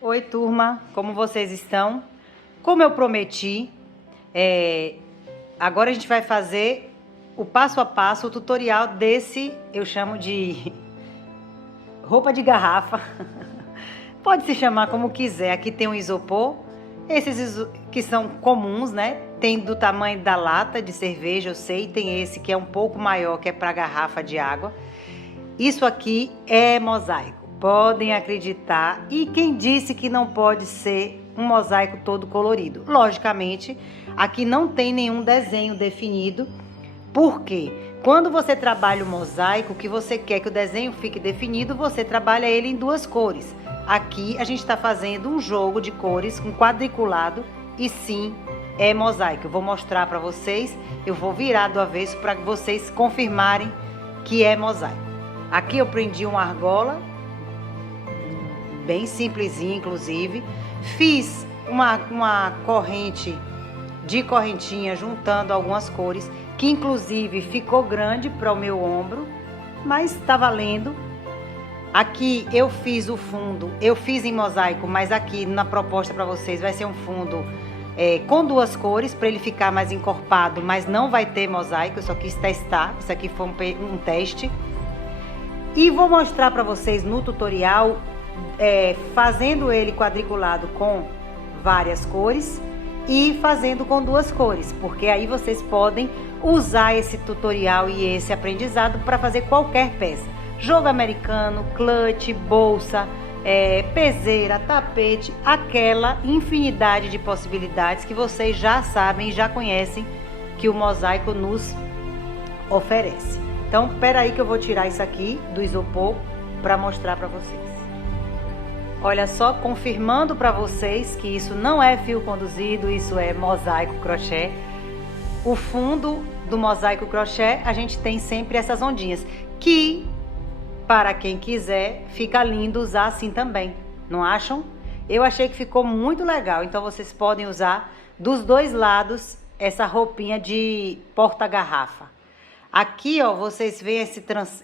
Oi, turma, como vocês estão? Como eu prometi, agora a gente vai fazer o passo a passo, o tutorial desse, eu chamo de roupa de garrafa. Pode se chamar como quiser. Aqui tem um isopor, que são comuns, né? Tem do tamanho da lata de cerveja, eu sei, tem esse que é um pouco maior, que é para garrafa de água. Isso aqui é mosaico, podem acreditar. E quem disse que não pode ser um mosaico todo colorido? Logicamente, aqui não tem nenhum desenho definido. Por quê? Quando você trabalha o mosaico, que você quer que o desenho fique definido, você trabalha ele em duas cores. Aqui a gente está fazendo um jogo de cores, um quadriculado, e sim, é mosaico. Eu vou mostrar para vocês, eu vou virar do avesso para que vocês confirmarem que é mosaico. Aqui eu prendi uma argola, bem simplesinha inclusive. Fiz uma corrente de correntinha juntando algumas cores, que inclusive ficou grande para o meu ombro, mas está valendo. Aqui eu fiz o fundo, eu fiz em mosaico, mas aqui na proposta para vocês vai ser um fundo com duas cores, para ele ficar mais encorpado, mas não vai ter mosaico, eu só quis testar, isso aqui foi um teste. E vou mostrar para vocês no tutorial, fazendo ele quadriculado com várias cores e fazendo com duas cores, porque aí vocês podem usar esse tutorial e esse aprendizado para fazer qualquer peça. Jogo americano, clutch, bolsa, peseira, tapete, aquela infinidade de possibilidades que vocês já sabem e já conhecem que o mosaico nos oferece. Então, espera aí que eu vou tirar isso aqui do isopor para mostrar para vocês. Olha só, confirmando para vocês que isso não é fio conduzido, isso é mosaico crochê. O fundo do mosaico crochê, a gente tem sempre essas ondinhas, que, para quem quiser, fica lindo usar assim também, não acham? Eu achei que ficou muito legal, então vocês podem usar dos dois lados essa roupinha de porta-garrafa. Aqui, ó, vocês veem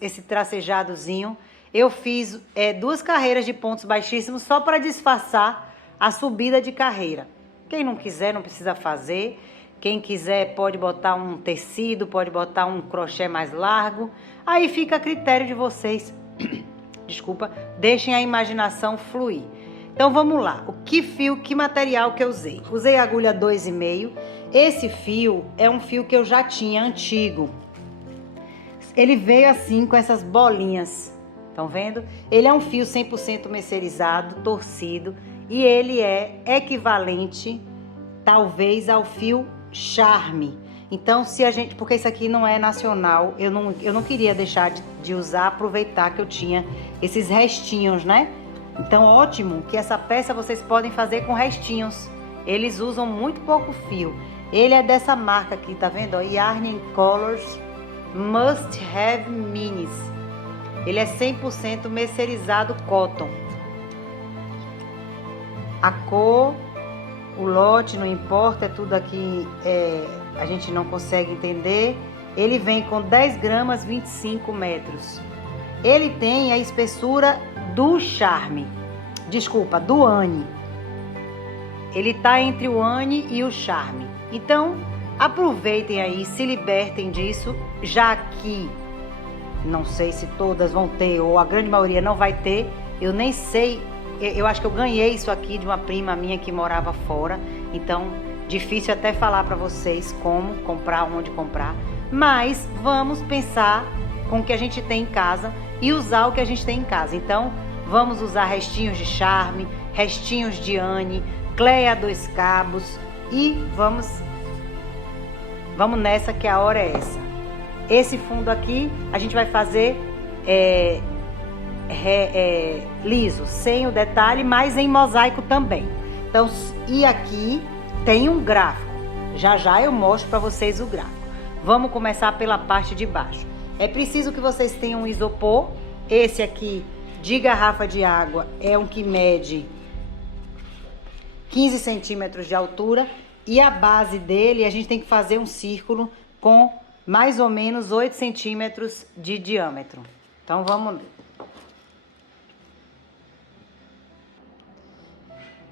esse tracejadozinho. Eu fiz duas carreiras de pontos baixíssimos só para disfarçar a subida de carreira. Quem não quiser, não precisa fazer. Quem quiser pode botar um tecido, pode botar um crochê mais largo. Aí fica a critério de vocês. Desculpa, deixem a imaginação fluir. Então vamos lá. Que material que eu usei? Usei agulha 2,5. Esse fio é um fio que eu já tinha antigo. Ele veio assim com essas bolinhas, estão vendo? Ele é um fio 100% mercerizado, torcido, e ele é equivalente, talvez, ao fio Charme. Então, porque isso aqui não é nacional, eu não queria deixar de usar, aproveitar que eu tinha esses restinhos, né? Então, ótimo que essa peça vocês podem fazer com restinhos. Eles usam muito pouco fio. Ele é dessa marca aqui, tá vendo? Yarn Colors Must Have Minis. Ele é 100% mercerizado cotton. A cor, o lote, não importa, é tudo aqui, a gente não consegue entender. Ele vem com 10 gramas, 25 metros. Ele tem a espessura do Charme, desculpa, do Anne. Ele tá entre o Anne e o Charme. Então, aproveitem aí, se libertem disso, já que não sei se todas vão ter ou a grande maioria não vai ter. Eu nem sei, eu acho que eu ganhei isso aqui de uma prima minha que morava fora, então difícil até falar para vocês como comprar, onde comprar, mas vamos pensar com o que a gente tem em casa e usar o que a gente tem em casa. Então vamos usar restinhos de Charme, restinhos de Anne, Cleia 2 cabos e vamos nessa que a hora é essa. Esse fundo aqui a gente vai fazer liso, sem o detalhe, mas em mosaico também. Então, e aqui tem um gráfico. Já já eu mostro para vocês o gráfico. Vamos começar pela parte de baixo. É preciso que vocês tenham um isopor. Esse aqui de garrafa de água é um que mede 15 centímetros de altura. E a base dele, a gente tem que fazer um círculo com mais ou menos 8 centímetros de diâmetro. Então, vamos ver.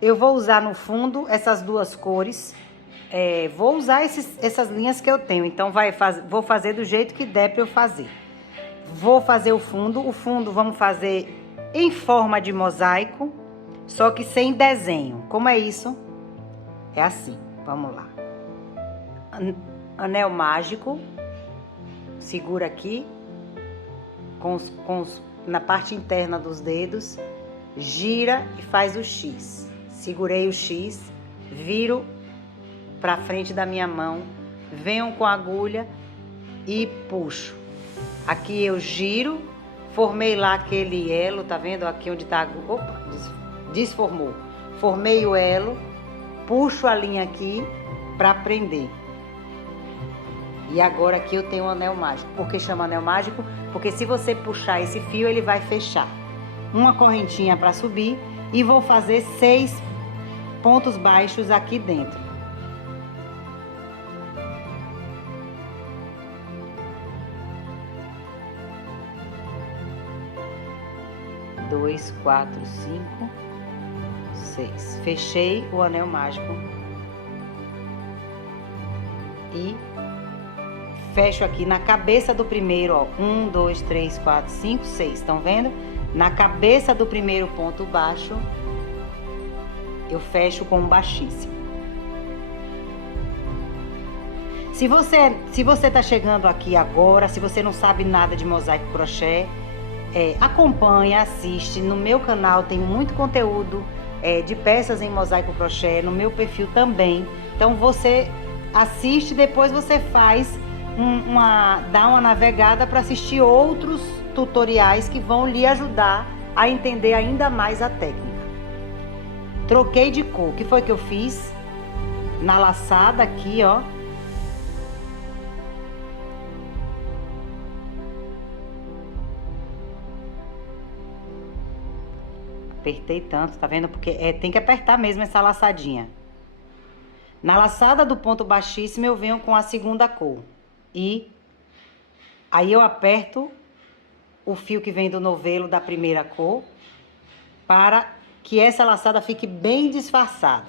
eu vou usar no fundo essas duas cores. Vou usar essas linhas que eu tenho. Então, vou fazer do jeito que der para eu fazer. Vou fazer o fundo. O fundo vamos fazer em forma de mosaico, só que sem desenho. Como é isso? É assim. Vamos lá. Anel mágico. Segura aqui. Na parte interna dos dedos. Gira e faz o X. Segurei o X. Viro para frente da minha mão. Venho com a agulha e puxo. Aqui eu giro. Formei lá aquele elo. Tá vendo aqui onde tá a agulha? Opa, desformou. Formei o elo. Puxo a linha aqui para prender. E agora aqui eu tenho o anel mágico. Por que chama anel mágico? Porque se você puxar esse fio, ele vai fechar. Uma correntinha para subir e vou fazer 6 pontos baixos aqui dentro. Dois, 4, 5, 6. Fechei o anel mágico. E fecho aqui na cabeça do primeiro, ó. 1, 2, 3, 4, 5, 6. Estão vendo? Na cabeça do primeiro ponto baixo, eu fecho com um baixíssimo. Se você tá chegando aqui agora, se você não sabe nada de mosaico crochê, acompanha, assiste. No meu canal tem muito conteúdo de peças em mosaico crochê, no meu perfil também. Então você assiste, depois você faz dá uma navegada para assistir outros tutoriais que vão lhe ajudar a entender ainda mais a técnica. Troquei de cor. O que foi que eu fiz? Na laçada aqui, ó. Apertei tanto, tá vendo? Porque tem que apertar mesmo essa laçadinha. Na laçada do ponto baixíssimo eu venho com a segunda cor. E aí eu aperto o fio que vem do novelo da primeira cor para que essa laçada fique bem disfarçada.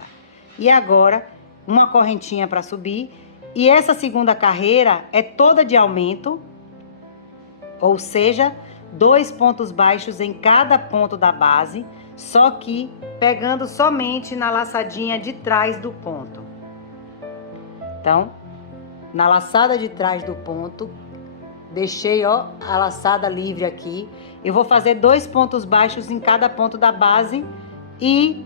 E agora, uma correntinha para subir. E essa segunda carreira é toda de aumento, ou seja, 2 pontos baixos em cada ponto da base, só que pegando somente na laçadinha de trás do ponto. Então, na laçada de trás do ponto, deixei, ó, a laçada livre aqui. Eu vou fazer 2 pontos baixos em cada ponto da base e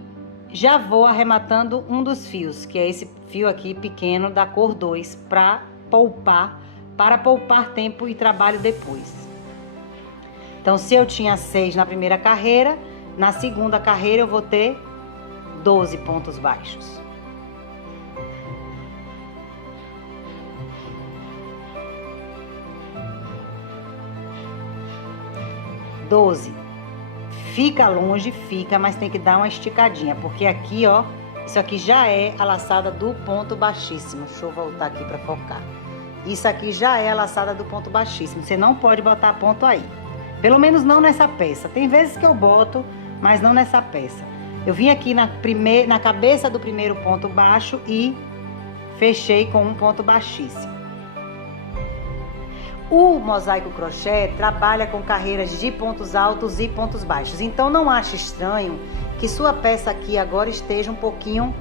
já vou arrematando um dos fios, que é esse fio aqui pequeno da cor 2, para poupar tempo e trabalho depois. Então, se eu tinha 6 na primeira carreira, na segunda carreira eu vou ter 12 pontos baixos. Fica longe, fica, mas tem que dar uma esticadinha, porque aqui, ó, isso aqui já é a laçada do ponto baixíssimo. Deixa eu voltar aqui para focar. Isso aqui já é a laçada do ponto baixíssimo. Você não pode botar ponto aí. Pelo menos não nessa peça. Tem vezes que eu boto, mas não nessa peça. Eu vim aqui na cabeça do primeiro ponto baixo e fechei com um ponto baixíssimo. O mosaico crochê trabalha com carreiras de pontos altos e pontos baixos. Então não ache estranho que sua peça aqui agora esteja um pouquinho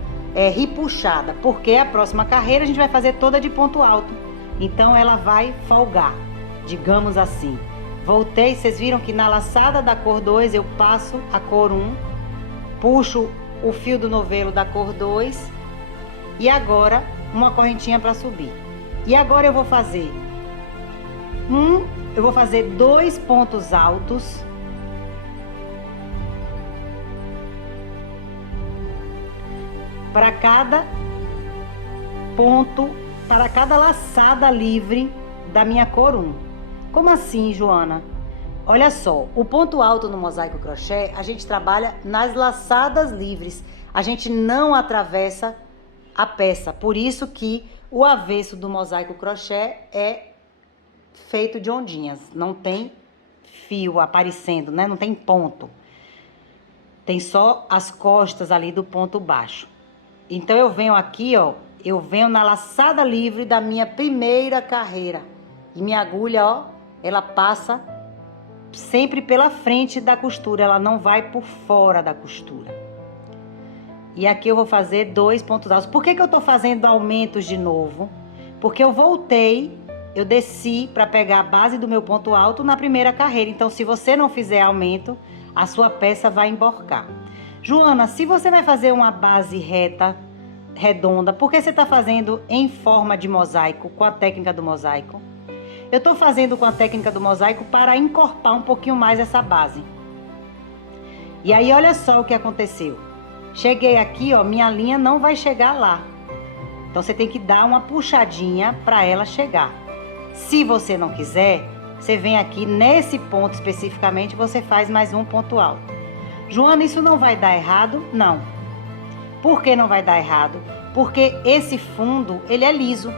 repuxada, porque a próxima carreira a gente vai fazer toda de ponto alto. Então ela vai folgar, digamos assim. Voltei, vocês viram que na laçada da cor 2 eu passo a cor 1, puxo o fio do novelo da cor 2 e agora uma correntinha para subir. E agora eu vou fazer eu vou fazer 2 pontos altos para cada ponto, para cada laçada livre da minha cor 1. Como assim, Joana? Olha só, o ponto alto no mosaico crochê, a gente trabalha nas laçadas livres. A gente não atravessa a peça. Por isso que o avesso do mosaico crochê é feito de ondinhas. Não tem fio aparecendo, né? Não tem ponto. Tem só as costas ali do ponto baixo. Então, eu venho aqui, ó, eu venho na laçada livre da minha primeira carreira. E minha agulha, ó, ela passa sempre pela frente da costura, ela não vai por fora da costura. E aqui eu vou fazer 2 pontos altos. Por que eu tô fazendo aumentos de novo? Porque eu voltei, eu desci para pegar a base do meu ponto alto na primeira carreira. Então, se você não fizer aumento, a sua peça vai emborcar. Joana, se você vai fazer uma base reta, redonda, por que você está fazendo em forma de mosaico, com a técnica do mosaico? Eu estou fazendo com a técnica do mosaico para encorpar um pouquinho mais essa base. E aí, olha só o que aconteceu. Cheguei aqui, ó, minha linha não vai chegar lá. Então, você tem que dar uma puxadinha para ela chegar. Se você não quiser, você vem aqui nesse ponto especificamente, você faz mais um ponto alto. Joana, isso não vai dar errado? Não. Por que não vai dar errado? Porque esse fundo, ele é liso.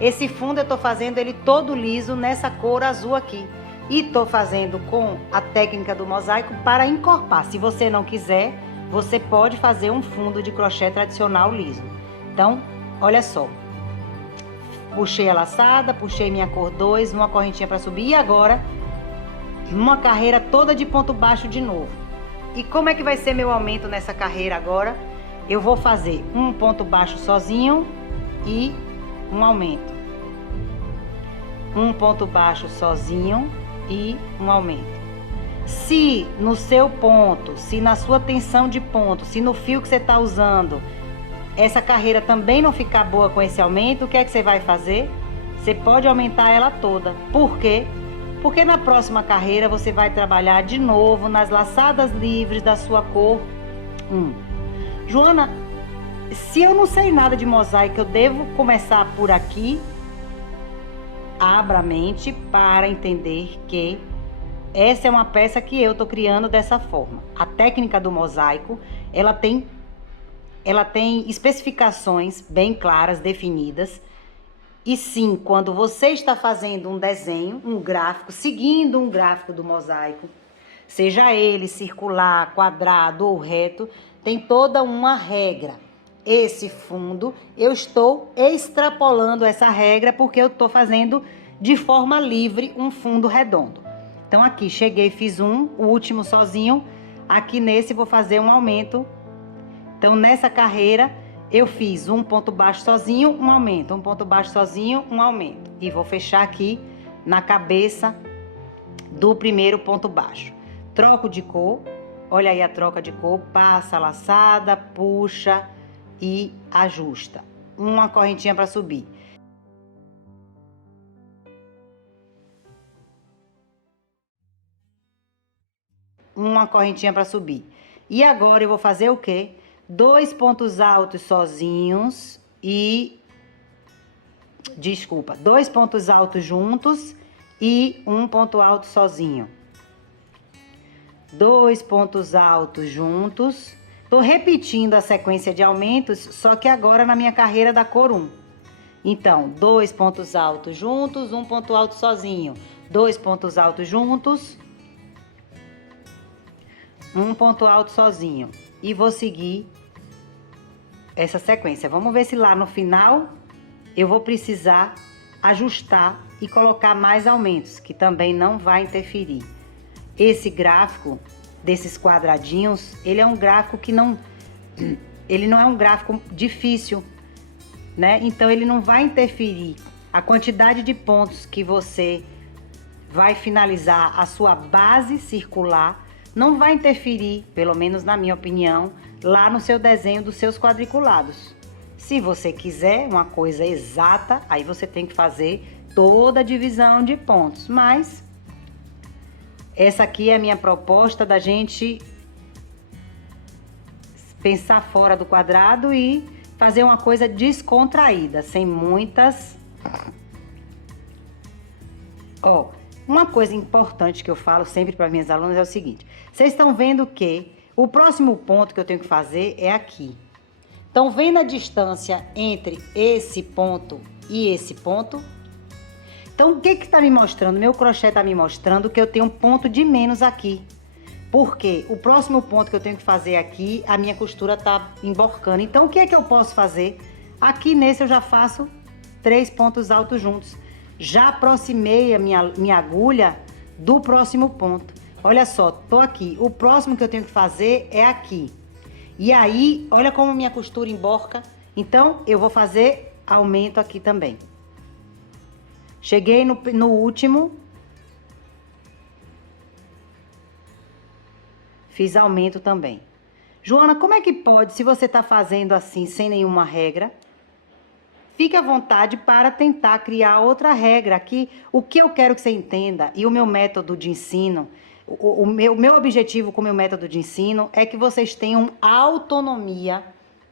Esse fundo eu tô fazendo ele todo liso nessa cor azul aqui. E tô fazendo com a técnica do mosaico para encorpar. Se você não quiser, você pode fazer um fundo de crochê tradicional liso. Então, olha só. Puxei a laçada, puxei minha cor 2, uma correntinha para subir. E agora, uma carreira toda de ponto baixo de novo. E como é que vai ser meu aumento nessa carreira agora? Eu vou fazer um ponto baixo sozinho e um aumento. Um ponto baixo sozinho e um aumento. Se no seu ponto, se na sua tensão de ponto, se no fio que você está usando, essa carreira também não ficar boa com esse aumento, o que é que você vai fazer? Você pode aumentar ela toda. Por quê? Porque na próxima carreira você vai trabalhar de novo nas laçadas livres da sua cor 1. Joana, se eu não sei nada de mosaico, eu devo começar por aqui? Abra a mente para entender que essa é uma peça que eu tô criando dessa forma. A técnica do mosaico, ela tem especificações bem claras, definidas. E sim, quando você está fazendo um desenho, um gráfico, seguindo um gráfico do mosaico, seja ele circular, quadrado ou reto, tem toda uma regra. Esse fundo, eu estou extrapolando essa regra porque eu estou fazendo de forma livre um fundo redondo. Então aqui, cheguei, fiz o último sozinho. Aqui nesse vou fazer um aumento. Então nessa carreira eu fiz um ponto baixo sozinho, um aumento, um ponto baixo sozinho, um aumento. E vou fechar aqui na cabeça do primeiro ponto baixo. Troco de cor, olha aí a troca de cor, passa a laçada, puxa e ajusta. Uma correntinha para subir. Uma correntinha para subir. E agora eu vou fazer o quê? 2 pontos altos sozinhos e... Desculpa, 2 pontos altos juntos e um ponto alto sozinho. 2 pontos altos juntos. Tô repetindo a sequência de aumentos, só que agora na minha carreira da cor 1. Então, 2 pontos altos juntos, um ponto alto sozinho. 2 pontos altos juntos, um ponto alto sozinho. E vou seguir essa sequência. Vamos ver se lá no final eu vou precisar ajustar e colocar mais aumentos, que também não vai interferir. Esse gráfico desses quadradinhos, ele é um gráfico que não... Ele não é um gráfico difícil, né? Então, ele não vai interferir. A quantidade de pontos que você vai finalizar a sua base circular não vai interferir, pelo menos na minha opinião, lá no seu desenho dos seus quadriculados. Se você quiser uma coisa exata, aí você tem que fazer toda a divisão de pontos. Mas essa aqui é a minha proposta da gente pensar fora do quadrado e fazer uma coisa descontraída, sem muitas... Ó, uma coisa importante que eu falo sempre para minhas alunas é o seguinte: vocês estão vendo que o próximo ponto que eu tenho que fazer é aqui. Estão vendo a distância entre esse ponto e esse ponto? Então, o que está me mostrando? Meu crochê está me mostrando que eu tenho um ponto de menos aqui. Porque o próximo ponto que eu tenho que fazer aqui, a minha costura tá emborcando. Então, o que é que eu posso fazer? Aqui nesse eu já faço 3 pontos altos juntos. Já aproximei a minha agulha do próximo ponto. Olha só, tô aqui. O próximo que eu tenho que fazer é aqui. E aí, olha como minha costura emborca. Então, eu vou fazer aumento aqui também. Cheguei no último. Fiz aumento também. Joana, como é que pode, se você está fazendo assim, sem nenhuma regra? Fique à vontade para tentar criar outra regra aqui. O que eu quero que você entenda, e o meu método de ensino, o meu objetivo com o meu método de ensino é que vocês tenham autonomia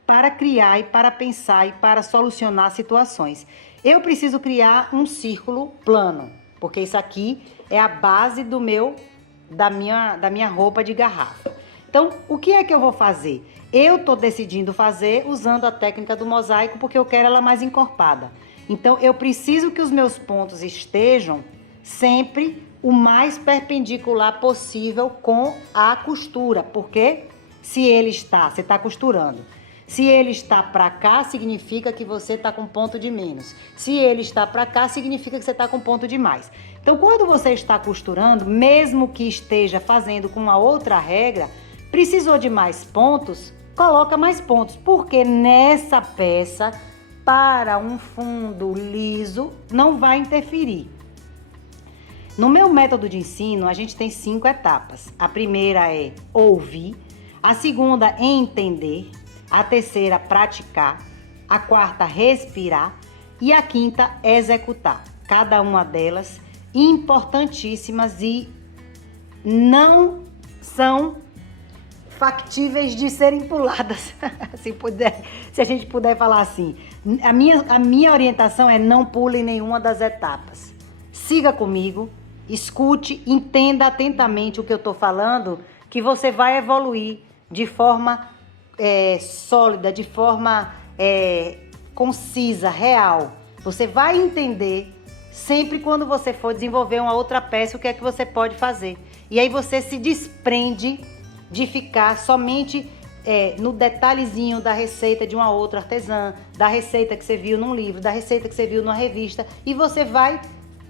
para criar e para pensar e para solucionar situações. Eu preciso criar um círculo plano, porque isso aqui é a base da minha roupa de garrafa. Então, o que é que eu vou fazer? Eu tô decidindo fazer usando a técnica do mosaico porque eu quero ela mais encorpada. Então, eu preciso que os meus pontos estejam sempre o mais perpendicular possível com a costura, porque se ele está, você está costurando. Se ele está para cá, significa que você está com ponto de menos. Se ele está para cá, significa que você está com ponto de mais. Então, quando você está costurando, mesmo que esteja fazendo com uma outra regra, precisou de mais pontos, coloca mais pontos. Porque nessa peça, para um fundo liso, não vai interferir. No meu método de ensino, a gente tem 5 etapas. A primeira é ouvir, a segunda é entender, a terceira, praticar, a quarta, respirar e a quinta, executar. Cada uma delas importantíssimas e não são factíveis de serem puladas, se a gente puder falar assim. A minha orientação é não pule nenhuma das etapas. Siga comigo, escute, entenda atentamente o que eu estou falando, que você vai evoluir de forma sólida, de forma concisa, real. Você vai entender sempre quando você for desenvolver uma outra peça o que é que você pode fazer. E aí você se desprende de ficar somente no detalhezinho da receita de uma outra artesã, da receita que você viu num livro, da receita que você viu numa revista, e você vai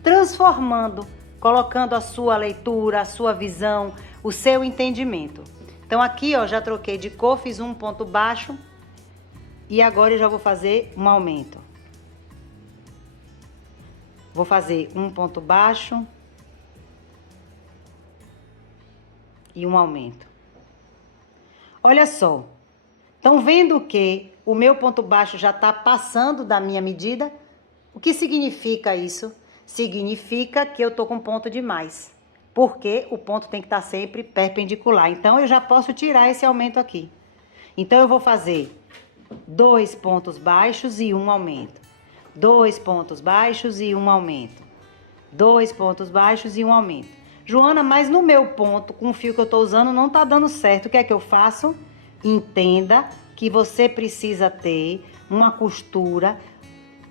transformando, colocando a sua leitura, a sua visão, o seu entendimento. Então aqui, ó, já troquei de cor, fiz um ponto baixo e agora eu já vou fazer um aumento. Vou fazer um ponto baixo e um aumento. Olha só, estão vendo que o meu ponto baixo já está passando da minha medida? O que significa isso? Significa que eu tô com ponto demais. Porque o ponto tem que estar sempre perpendicular. Então, eu já posso tirar esse aumento aqui. Então, eu vou fazer 2 pontos baixos e um aumento. 2 pontos baixos e um aumento. 2 pontos baixos e um aumento. Joana, mas no meu ponto, com o fio que eu tô usando, não tá dando certo. O que é que eu faço? Entenda que você precisa ter uma costura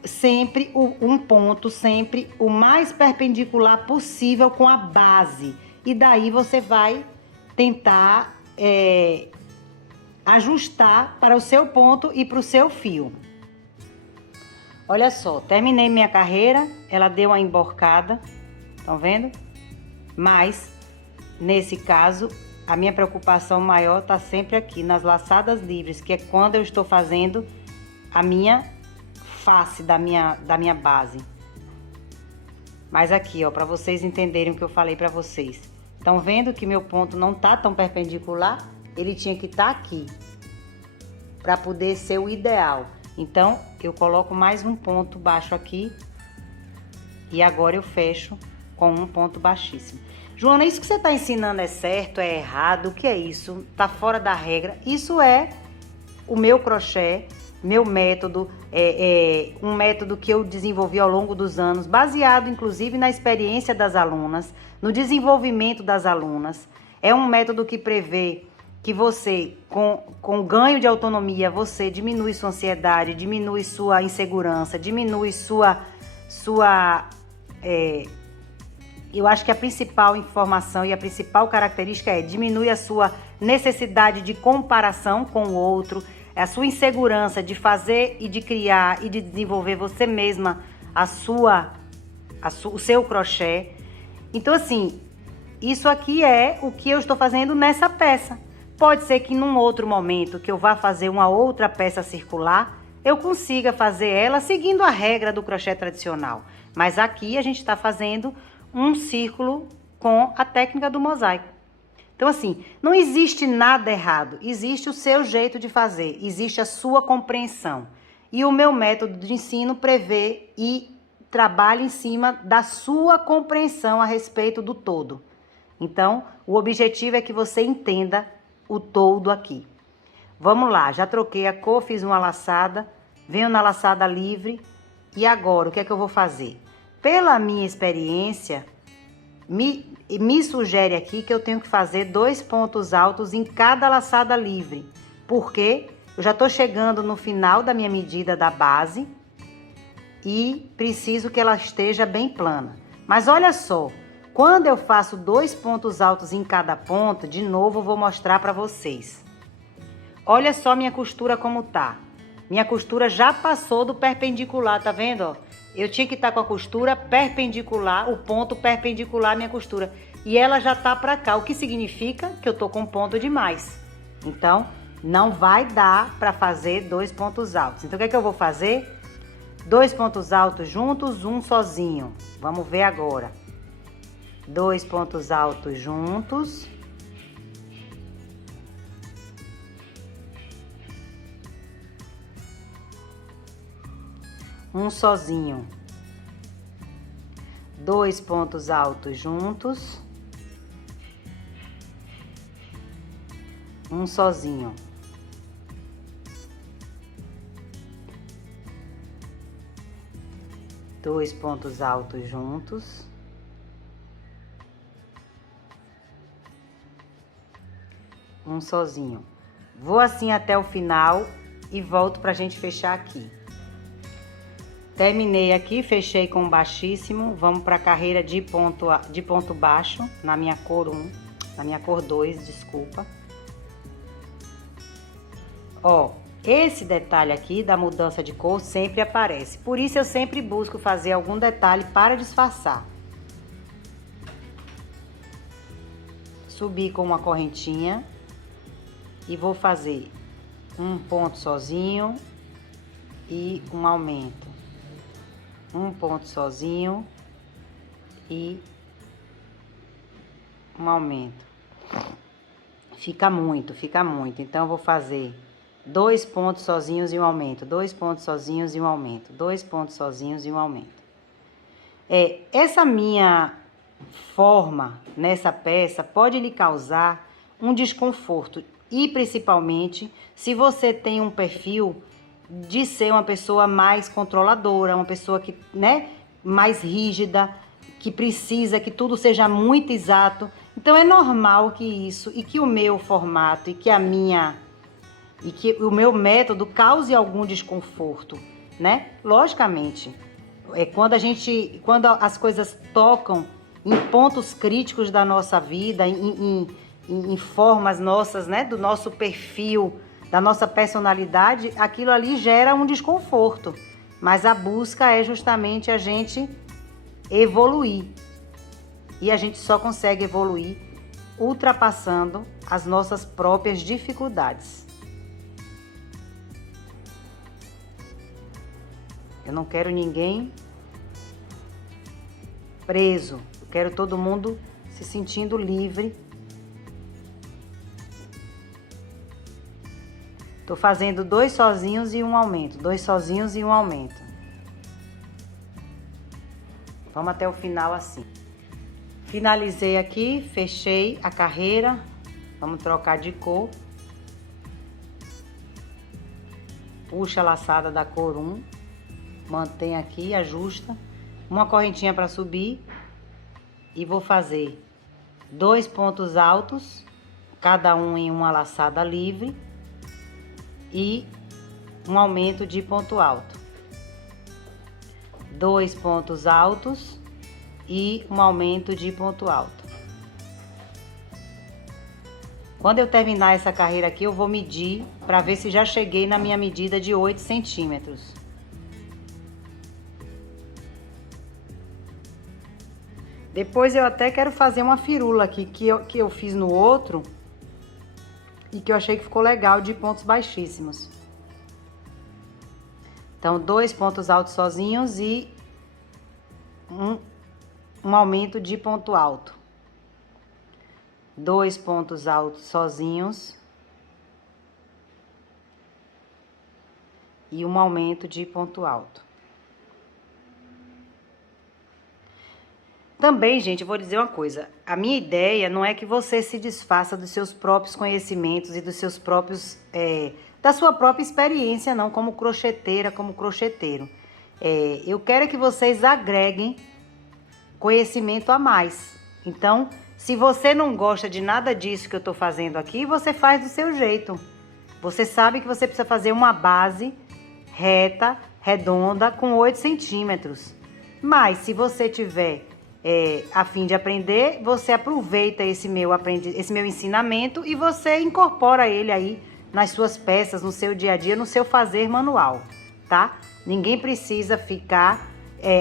sempre um ponto, sempre o mais perpendicular possível com a base. E daí você vai tentar ajustar para o seu ponto e para o seu fio. Olha só, terminei minha carreira, ela deu uma emborcada, estão vendo? Mas, nesse caso, a minha preocupação maior tá sempre aqui, nas laçadas livres, que é quando eu estou fazendo a minha face da minha base. Mas aqui, ó, para vocês entenderem o que eu falei para vocês. Estão vendo que meu ponto não tá tão perpendicular? Ele tinha que estar aqui, para poder ser o ideal. Então, eu coloco mais um ponto baixo aqui e agora eu fecho com um ponto baixíssimo. Joana, isso que você tá ensinando é certo, é errado? O que é isso? Tá fora da regra? Isso é o meu crochê, meu método, um método que eu desenvolvi ao longo dos anos, baseado inclusive na experiência das alunas, no desenvolvimento das alunas. É um método que prevê que você, com ganho de autonomia, você diminui sua ansiedade, diminui sua insegurança, diminui eu acho que a principal informação e a principal característica é diminui a sua necessidade de comparação com o outro, a sua insegurança de fazer e de criar e de desenvolver você mesma o seu crochê. Então, assim, isso aqui é o que eu estou fazendo nessa peça. Pode ser que num outro momento que eu vá fazer uma outra peça circular, eu consiga fazer ela seguindo a regra do crochê tradicional. Mas aqui a gente está fazendo um círculo com a técnica do mosaico. Então, assim, não existe nada errado, existe o seu jeito de fazer, existe a sua compreensão. E o meu método de ensino prevê e trabalha em cima da sua compreensão a respeito do todo. Então, o objetivo é que você entenda o todo aqui. Vamos lá, já troquei a cor, fiz uma laçada, venho na laçada livre e agora o que é que eu vou fazer? Pela minha experiência, me sugere aqui que eu tenho que fazer 2 pontos altos em cada laçada livre, porque eu já estou chegando no final da minha medida da base e preciso que ela esteja bem plana. Mas olha só, quando eu faço 2 pontos altos em cada ponta, de novo eu vou mostrar para vocês. Olha só minha costura como tá. Minha costura já passou do perpendicular, tá vendo, ó? Eu tinha que estar com a costura perpendicular, o ponto perpendicular à minha costura. E ela já tá pra cá, o que significa que eu tô com ponto demais. Então, não vai dar pra fazer 2 pontos altos. Então, o que é que eu vou fazer? 2 pontos altos juntos, um sozinho. Vamos ver agora. 2 pontos altos juntos. Um sozinho. 2 pontos altos juntos. Um sozinho. Dois pontos altos juntos. Um sozinho. Vou assim até o final e volto pra gente fechar aqui. Terminei aqui, fechei com baixíssimo. Vamos para a carreira de ponto baixo, na minha cor 1, na minha cor 2, desculpa. Ó, esse detalhe aqui da mudança de cor sempre aparece. Por isso eu sempre busco fazer algum detalhe para disfarçar. Subi com uma correntinha e vou fazer um ponto sozinho e um aumento. Um ponto sozinho e um aumento. Fica muito. Então, eu vou fazer 2 pontos sozinhos e um aumento. 2 pontos sozinhos e um aumento. 2 pontos sozinhos e um aumento. Essa minha forma nessa peça pode lhe causar um desconforto. E, principalmente, se você tem um perfil de ser uma pessoa mais controladora, uma pessoa que, né, mais rígida, que precisa que tudo seja muito exato. Então é normal que isso e que o meu formato e que o meu método cause algum desconforto, né? Logicamente, quando as coisas tocam em pontos críticos da nossa vida, em formas nossas, né, do nosso perfil, da nossa personalidade, aquilo ali gera um desconforto. Mas a busca é justamente a gente evoluir. E a gente só consegue evoluir ultrapassando as nossas próprias dificuldades. Eu não quero ninguém preso. Eu quero todo mundo se sentindo livre. Tô fazendo 2 sozinhos e um aumento. 2 sozinhos e um aumento. Vamos até o final assim. Finalizei aqui, fechei a carreira. Vamos trocar de cor. Puxa a laçada da cor 1. Mantém aqui, ajusta. Uma correntinha para subir. E vou fazer 2 pontos altos, cada um em uma laçada livre. E um aumento de ponto alto. 2 pontos altos, e um aumento de ponto alto. Quando eu terminar essa carreira aqui, eu vou medir para ver se já cheguei na minha medida de 8 centímetros. Depois eu até quero fazer uma firula aqui, que eu fiz no outro e que eu achei que ficou legal, de pontos baixíssimos. Então, 2 pontos altos sozinhos e um aumento de ponto alto. 2 pontos altos sozinhos e um aumento de ponto alto. Também, gente, eu vou dizer uma coisa. A minha ideia não é que você se desfaça dos seus próprios conhecimentos e dos seus próprios, da sua própria experiência, não, como crocheteira, como crocheteiro. Eu quero que vocês agreguem conhecimento a mais. Então, se você não gosta de nada disso que eu tô fazendo aqui, você faz do seu jeito. Você sabe que você precisa fazer uma base reta, redonda, com 8 centímetros. Mas, se você tiver a fim de aprender, você aproveita esse meu ensinamento e você incorpora ele aí nas suas peças, no seu dia a dia, no seu fazer manual, tá? Ninguém precisa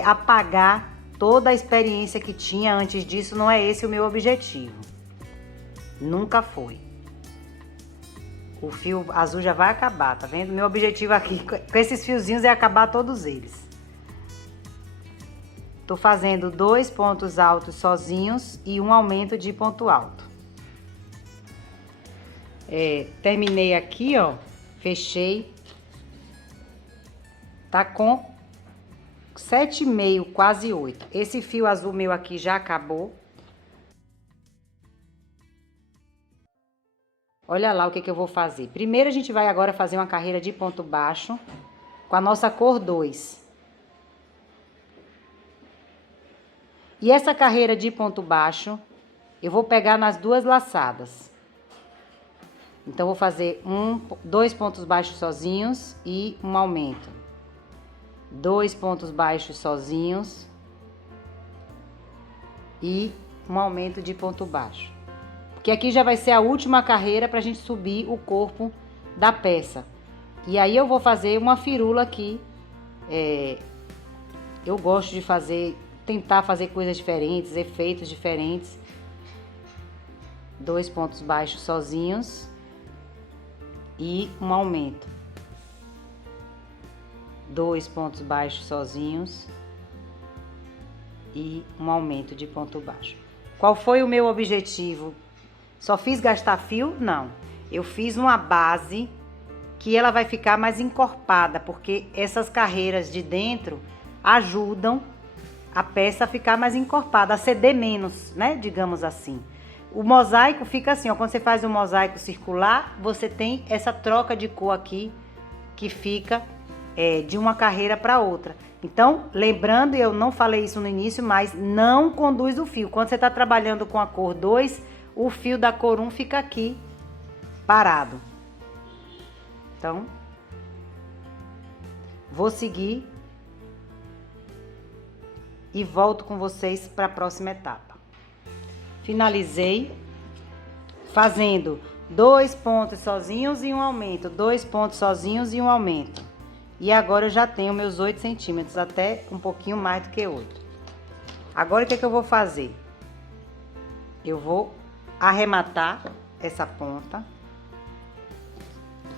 apagar toda a experiência que tinha antes disso, não é esse o meu objetivo. Nunca foi. O fio azul já vai acabar, tá vendo? Meu objetivo aqui com esses fiozinhos é acabar todos eles. Tô fazendo 2 pontos altos sozinhos e um aumento de ponto alto. Terminei aqui, ó, fechei. Tá com 7,5, quase 8. Esse fio azul meu aqui já acabou. Olha lá o que eu vou fazer. Primeiro a gente vai agora fazer uma carreira de ponto baixo com a nossa cor 2. E essa carreira de ponto baixo, eu vou pegar nas duas laçadas. Então, vou fazer 2 pontos baixos sozinhos e um aumento. 2 pontos baixos sozinhos e um aumento de ponto baixo. Porque aqui já vai ser a última carreira pra gente subir o corpo da peça. E aí, eu vou fazer uma firula aqui. Eu gosto de tentar fazer coisas diferentes, efeitos diferentes. 2 pontos baixos sozinhos e um aumento. 2 pontos baixos sozinhos e um aumento de ponto baixo. Qual foi o meu objetivo? Só fiz gastar fio? Não. Eu fiz uma base que ela vai ficar mais encorpada, porque essas carreiras de dentro ajudam a peça a ficar mais encorpada, a ceder menos, né? Digamos assim. O mosaico fica assim, ó. Quando você faz um mosaico circular, você tem essa troca de cor aqui, que fica de uma carreira para outra. Então, lembrando, eu não falei isso no início, mas não conduz o fio. Quando você está trabalhando com a cor 2, o fio da cor 1 fica aqui, parado. Então, vou seguir e volto com vocês para a próxima etapa. Finalizei fazendo 2 pontos sozinhos e um aumento, 2 pontos sozinhos e um aumento. E agora eu já tenho meus 8 centímetros, até um pouquinho mais do que 8. Agora o que eu vou fazer? Eu vou arrematar essa ponta.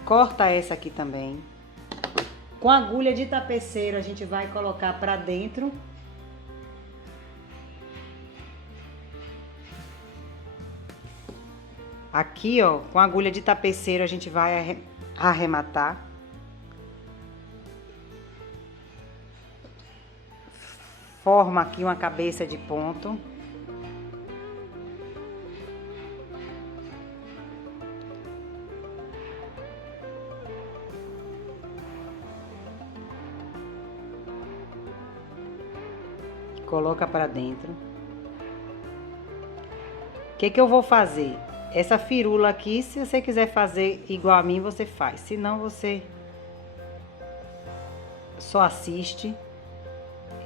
Corta essa aqui também. Com a agulha de tapeceiro a gente vai colocar para dentro. Aqui, ó, com a agulha de tapeceiro a gente vai arrematar. Forma aqui uma cabeça de ponto. Coloca para dentro. O que eu vou fazer? Essa firula aqui, se você quiser fazer igual a mim, você faz. Se não, você só assiste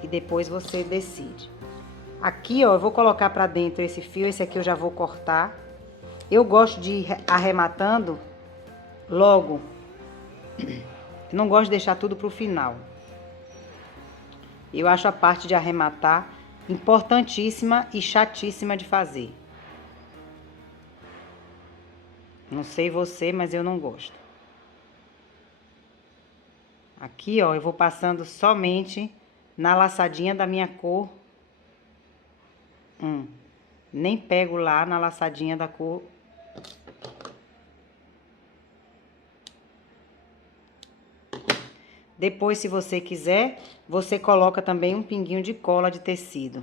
e depois você decide. Aqui, ó, eu vou colocar pra dentro esse fio. Esse aqui eu já vou cortar. Eu gosto de ir arrematando logo. Eu não gosto de deixar tudo pro final. Eu acho a parte de arrematar importantíssima e chatíssima de fazer. Não sei você, mas eu não gosto. Aqui, ó, eu vou passando somente na laçadinha da minha cor. Nem pego lá na laçadinha da cor. Depois, se você quiser, você coloca também um pinguinho de cola de tecido.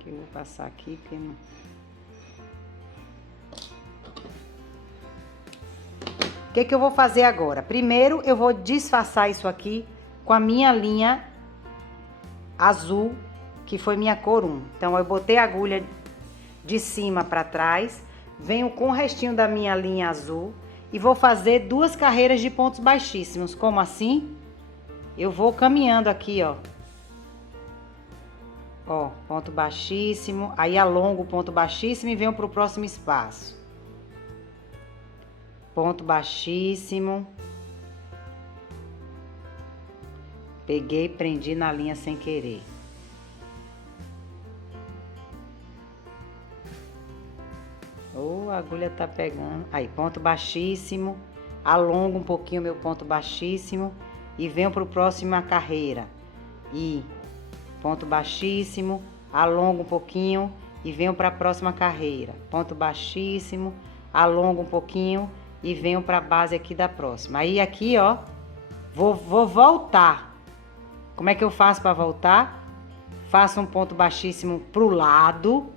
Que eu vou passar aqui, porque não... O que que eu vou fazer agora? Primeiro, eu vou disfarçar isso aqui com a minha linha azul, que foi minha cor 1. Então, eu botei a agulha de cima para trás, venho com o restinho da minha linha azul e vou fazer 2 carreiras de pontos baixíssimos. Como assim? Eu vou caminhando aqui, ó. Ó, ponto baixíssimo, aí alongo o ponto baixíssimo e venho pro próximo espaço. Ponto baixíssimo. Peguei, prendi na linha sem querer. A agulha tá pegando. Aí, ponto baixíssimo. Alongo um pouquinho meu ponto baixíssimo e venho pro próximo carreira. E ponto baixíssimo, alongo um pouquinho e venho para a próxima carreira. Ponto baixíssimo, alongo um pouquinho e venho para a base aqui da próxima. Aí aqui, ó, vou voltar. Como é que eu faço para voltar? Faço um ponto baixíssimo pro lado.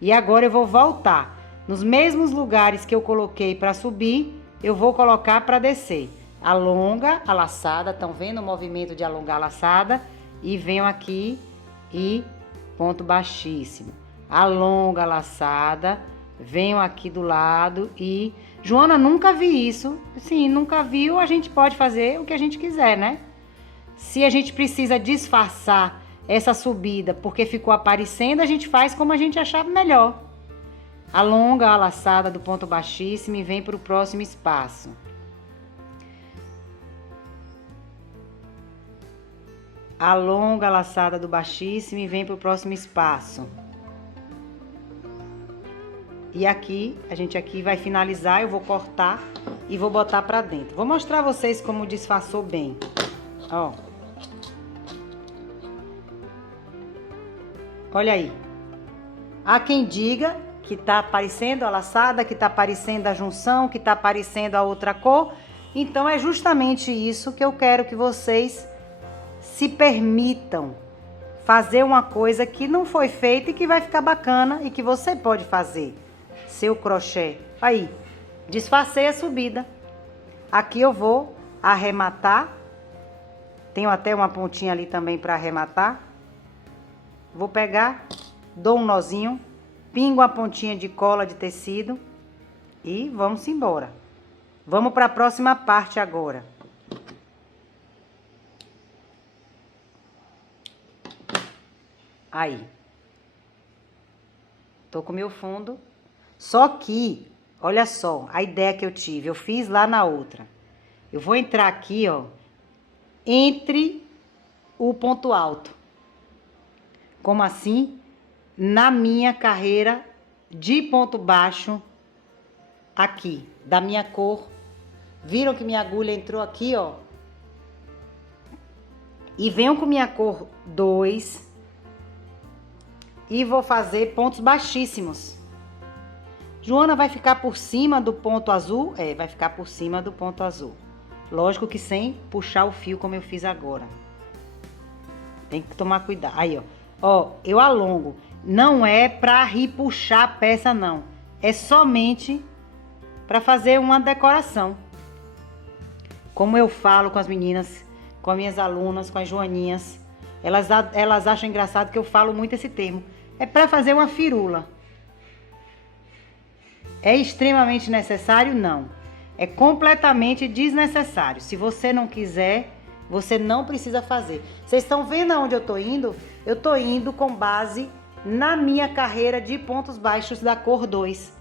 E agora eu vou voltar. Nos mesmos lugares que eu coloquei para subir, eu vou colocar para descer. Alonga a laçada, estão vendo o movimento de alongar a laçada? E venho aqui e ponto baixíssimo. Alonga a laçada, venho aqui do lado e... Joana, nunca vi isso. Sim, nunca viu, a gente pode fazer o que a gente quiser, né? Se a gente precisa disfarçar essa subida porque ficou aparecendo, a gente faz como a gente achar melhor. Alonga a laçada do ponto baixíssimo e vem para o próximo espaço. Alonga a laçada do baixíssimo e vem para o próximo espaço. E aqui, a gente aqui vai finalizar, eu vou cortar e vou botar para dentro. Vou mostrar a vocês como disfarçou bem. Ó. Olha aí. Há quem diga que tá aparecendo a laçada, que tá aparecendo a junção, que tá aparecendo a outra cor. Então, é justamente isso que eu quero que vocês se permitam fazer uma coisa que não foi feita e que vai ficar bacana e que você pode fazer. Seu crochê. Aí, disfarcei a subida. Aqui eu vou arrematar. Tenho até uma pontinha ali também para arrematar. Vou pegar, dou um nozinho, pingo a pontinha de cola de tecido e vamos embora. Vamos para a próxima parte agora. Aí. Tô com o meu fundo. Só que, olha só, a ideia que eu tive, eu fiz lá na outra. Eu vou entrar aqui, ó, entre o ponto alto. Como assim? Na minha carreira de ponto baixo, aqui, da minha cor. Viram que minha agulha entrou aqui, ó? E venho com minha cor 2 e vou fazer pontos baixíssimos. Joana, vai ficar por cima do ponto azul? É, vai ficar por cima do ponto azul. Lógico que sem puxar o fio como eu fiz agora. Tem que tomar cuidado. Aí, ó. Ó, eu alongo. Não é pra repuxar a peça, não. É somente pra fazer uma decoração. Como eu falo com as meninas, com as minhas alunas, com as joaninhas, elas acham engraçado que eu falo muito esse termo. É pra fazer uma firula. É extremamente necessário? Não. É completamente desnecessário. Se você não quiser, você não precisa fazer. Vocês estão vendo aonde eu tô indo? Eu tô indo com base na minha carreira de pontos baixos da cor 2.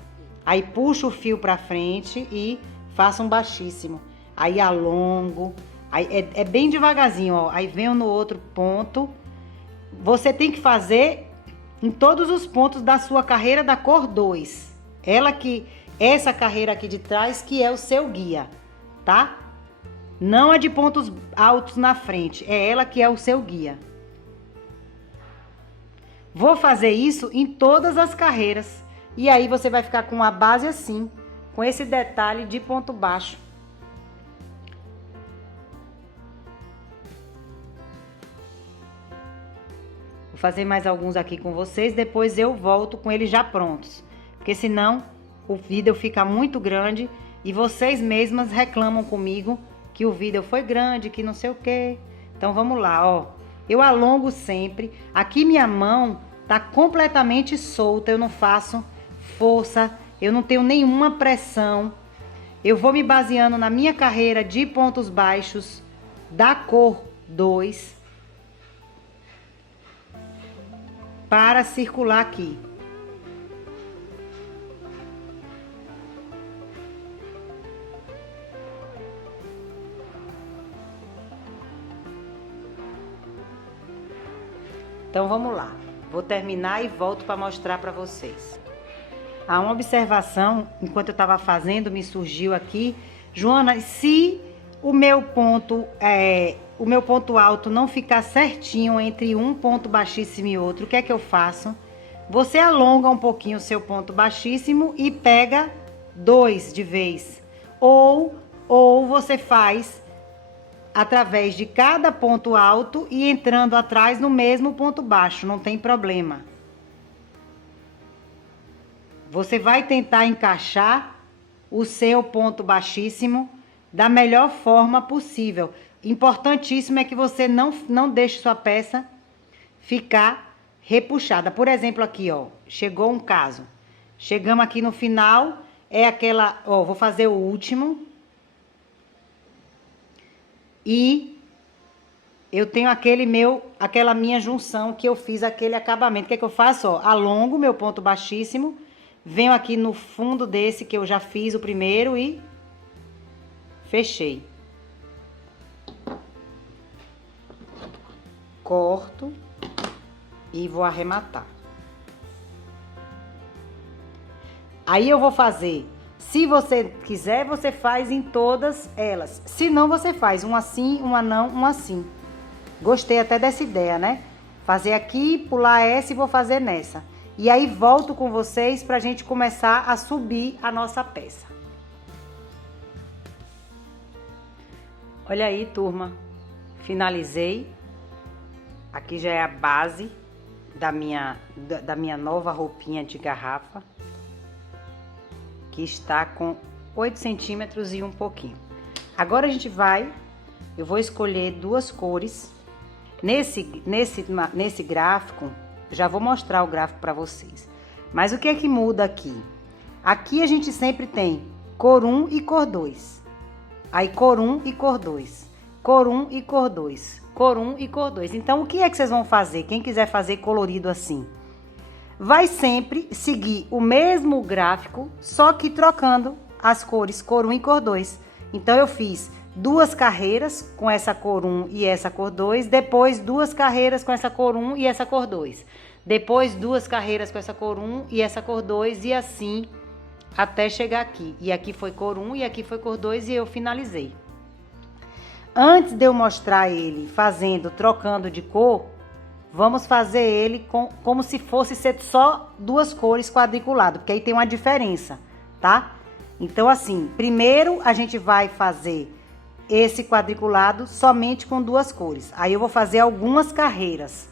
Aí puxo o fio pra frente e faço um baixíssimo. Aí alongo. Aí é bem devagarzinho, ó. Aí venho no outro ponto. Você tem que fazer em todos os pontos da sua carreira da cor 2. Essa carreira aqui de trás que é o seu guia, tá? Não é de pontos altos na frente, é ela que é o seu guia. Vou fazer isso em todas as carreiras. E aí você vai ficar com a base assim, com esse detalhe de ponto baixo. Vou fazer mais alguns aqui com vocês, depois eu volto com eles já prontos. Porque senão o vídeo fica muito grande e vocês mesmas reclamam comigo que o vídeo foi grande, que não sei o quê. Então vamos lá, ó. Eu alongo sempre. Aqui minha mão tá completamente solta, eu não faço força, eu não tenho nenhuma pressão. Eu vou me baseando na minha carreira de pontos baixos da cor 2 para circular aqui. Então vamos lá. Vou terminar e volto para mostrar para vocês. Há uma observação, enquanto eu estava fazendo, me surgiu aqui. Joana, se o meu ponto alto não ficar certinho entre um ponto baixíssimo e outro, o que é que eu faço? Você alonga um pouquinho o seu ponto baixíssimo e pega 2 de vez. Ou você faz através de cada ponto alto e entrando atrás no mesmo ponto baixo, não tem problema. Você vai tentar encaixar o seu ponto baixíssimo da melhor forma possível. Importantíssimo é que você não deixe sua peça ficar repuxada. Por exemplo, aqui, ó, chegou um caso. Chegamos aqui no final, é aquela, ó, vou fazer o último. E eu tenho aquela minha junção que eu fiz aquele acabamento. O que é que eu faço? Ó, alongo meu ponto baixíssimo, venho aqui no fundo desse que eu já fiz o primeiro e fechei. Corto e vou arrematar. Aí eu vou fazer, se você quiser, você faz em todas elas. Se não, você faz um assim, uma não, um assim. Gostei até dessa ideia, né? Fazer aqui, pular essa e vou fazer nessa. E aí volto com vocês pra gente começar a subir a nossa peça. Olha aí, turma. Finalizei. Aqui já é a base da minha nova roupinha de garrafa, que está com 8 centímetros e um pouquinho. Agora a gente eu vou escolher 2 cores. Nesse gráfico, já vou mostrar o gráfico para vocês. Mas o que é que muda aqui? Aqui a gente sempre tem cor 1 e cor 2. Aí cor 1 e cor 2. Cor 1 e cor 2. Cor 1 e cor 2. Então, o que é que vocês vão fazer? Quem quiser fazer colorido assim, vai sempre seguir o mesmo gráfico, só que trocando as cores cor 1 e cor 2. Então, eu fiz 2 carreiras com essa cor 1 e essa cor 2, depois 2 carreiras com essa cor 1 e essa cor 2. Depois 2 carreiras com essa cor 1 e essa cor 2 e assim até chegar aqui. E aqui foi cor 1 e aqui foi cor 2 e eu finalizei. Antes de eu mostrar ele trocando de cor, vamos fazer ele como se fosse ser só 2 cores quadriculado, porque aí tem uma diferença, tá? Então, assim, primeiro a gente vai fazer esse quadriculado somente com 2 cores. Aí eu vou fazer algumas carreiras.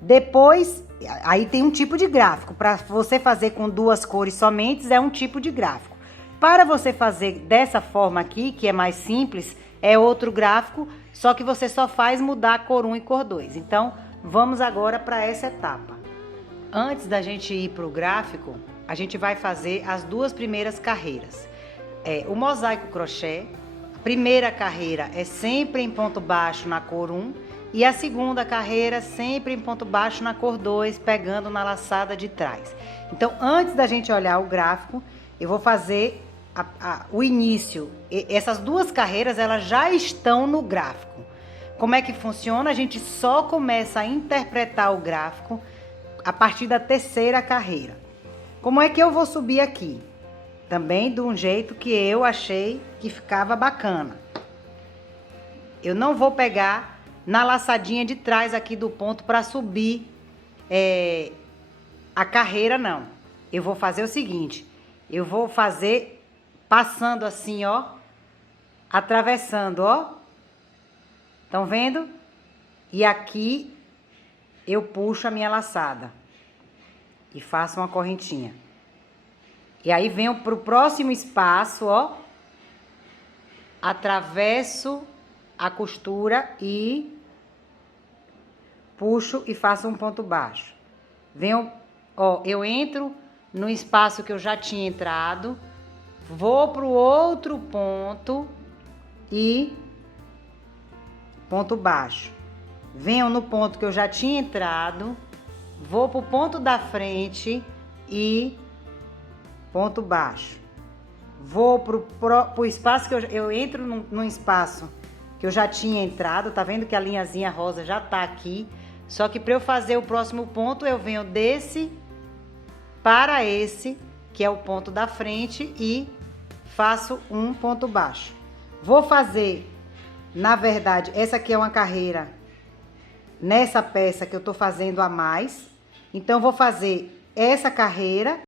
Depois, aí tem um tipo de gráfico. Para você fazer com 2 cores somente, é um tipo de gráfico. Para você fazer dessa forma aqui, que é mais simples, é outro gráfico, só que você só faz mudar cor 1 e cor 2. Então, vamos agora para essa etapa. Antes da gente ir para o gráfico, a gente vai fazer as duas primeiras carreiras. O mosaico crochê, a primeira carreira é sempre em ponto baixo na cor 1 e a segunda carreira sempre em ponto baixo na cor 2, pegando na laçada de trás. Então, antes da gente olhar o gráfico, eu vou fazer o início. Essas duas carreiras, elas já estão no gráfico. Como é que funciona? A gente só começa a interpretar o gráfico a partir da terceira carreira. Como é que eu vou subir aqui? Também de um jeito que eu achei que ficava bacana. Eu não vou pegar na laçadinha de trás aqui do ponto para subir a carreira, não. Eu vou fazer o seguinte, eu vou fazer passando assim, ó, atravessando, ó. Estão vendo? E aqui eu puxo a minha laçada e faço uma correntinha. E aí venho pro próximo espaço, ó, atravesso a costura e puxo e faço um ponto baixo. Venho, ó, eu entro no espaço que eu já tinha entrado, vou pro outro ponto e ponto baixo. Venho no ponto que eu já tinha entrado, vou pro ponto da frente e ponto baixo. Vou pro espaço que eu entro num espaço que eu já tinha entrado, tá vendo que a linhazinha rosa já tá aqui? Só que para eu fazer o próximo ponto, eu venho desse para esse, que é o ponto da frente, e faço um ponto baixo. Vou fazer, na verdade, essa aqui é uma carreira nessa peça que eu tô fazendo a mais. Então, vou fazer essa carreira